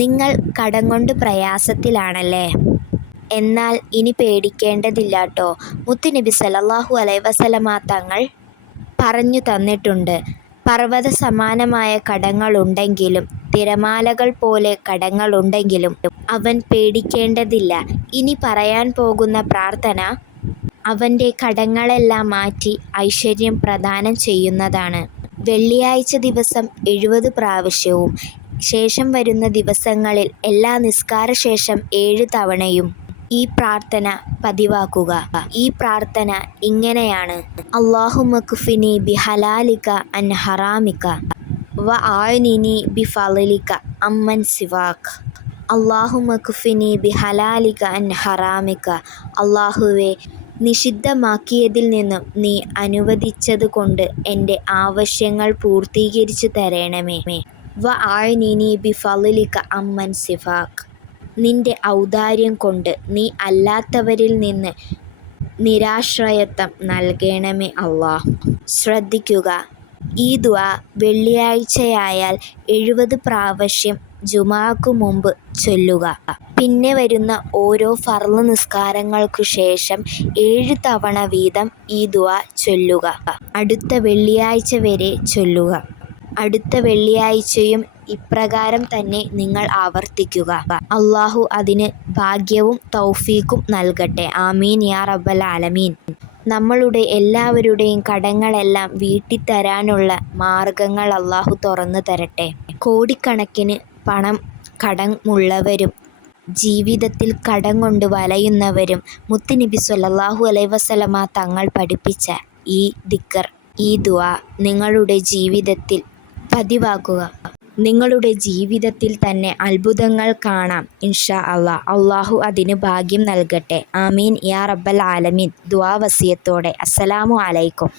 നിങ്ങൾ കടം കൊണ്ട് പ്രയാസത്തിലാണല്ലേ? എന്നാൽ ഇനി പേടിക്കേണ്ടതില്ലാട്ടോ. മുത്തുനബി സല്ലല്ലാഹു അലൈഹി വസല്ലമ തങ്ങൾ പറഞ്ഞു തന്നിട്ടുണ്ട്. പർവ്വത സമാനമായ കടങ്ങളുണ്ടെങ്കിലും തിരമാലകൾ പോലെ കടങ്ങളുണ്ടെങ്കിലും അവൻ പേടിക്കേണ്ടതില്ല. ഇനി പറയാൻ പോകുന്ന പ്രാർത്ഥന അവൻ്റെ കടങ്ങളെല്ലാം മാറ്റി ഐശ്വര്യം പ്രദാനം ചെയ്യുന്നതാണ്. വെള്ളിയാഴ്ച ദിവസം 70 പ്രാവശ്യവും ശേഷം വരുന്ന ദിവസങ്ങളിൽ എല്ലാ നിസ്കാരശേഷം 7 തവണയും ഈ പ്രാർത്ഥന പതിവാക്കുക. ഈ പ്രാർത്ഥന ഇങ്ങനെയാണ്: അല്ലാഹുമ്മ ക്ഫിനി ബിഹലാലിക അൻ ഹറാമിക വ ആനിനി ബിഫളിക അമ്മൻ സിവാക്. അല്ലാഹുമ്മ ക്ഫിനി ബിഹലാലിക അൻ ഹറാമിക. അല്ലാഹുവേ, നിഷിദ്ധമാക്കിയതിൽ നിന്നും നീ അനുവദിച്ചതുകൊണ്ട് എൻ്റെ ആവശ്യങ്ങൾ പൂർത്തീകരിച്ചു തരണമേ. വ ആനിനി ബിഫളിക അമ്മൻ സിവാക്. നിൻ്റെ ഔദാര്യം കൊണ്ട് നീ അല്ലാത്തവരിൽ നിന്ന് നിരാശ്രയത്വം നൽകണമേ അല്ലാഹ്. ശ്രദ്ധിക്കുക, ഈ ദുആ വെള്ളിയാഴ്ചയായാൽ 70 പ്രാവശ്യം ജുമുഅക്ക് മുമ്പ് ചൊല്ലുക. പിന്നെ വരുന്ന ഓരോ ഫർള് നിസ്കാരങ്ങൾക്കു ശേഷം 7 തവണ വീതം ഈ ദുആ ചൊല്ലുക. അടുത്ത വെള്ളിയാഴ്ച വരെ ചൊല്ലുക. അടുത്ത വെള്ളിയാഴ്ചയും ഇപ്രകാരം തന്നെ നിങ്ങൾ ആവർത്തിക്കുക. അല്ലാഹു അതിന് ഭാഗ്യവും തൗഫീഖും നൽകട്ടെ. ആമീൻ യാ റബ്ബൽ ആലമീൻ. നമ്മളുടെ എല്ലാവരുടെയും കടങ്ങളെല്ലാം വീട്ടിത്തരാനുള്ള മാർഗങ്ങൾ അല്ലാഹു തുറന്നു തരട്ടെ. കോടിക്കണക്കിന് പണം കടമുള്ളവരും ജീവിതത്തിൽ കടം കൊണ്ട് വലയുന്നവരും മുത്തുനബി സ്വല്ലല്ലാഹു അലൈഹി വസല്ലമ തങ്ങൾ പഠിപ്പിച്ച ഈ ദിക്ർ, ഈ ദുആ നിങ്ങളുടെ ജീവിതത്തിൽ പതിവാക്കുക. നിങ്ങളുടെ ജീവിതത്തിൽ തന്നെ അത്ഭുതങ്ങൾ കാണാം ഇൻഷാ അല്ലാഹ്. അല്ലാഹു അതിന് ഭാഗ്യം നൽകട്ടെ. ആമീൻ യാ റബ്ബൽ ആലമീൻ. ദുആ വസിയത്തോടെ. അസ്സലാമു അലൈക്കും.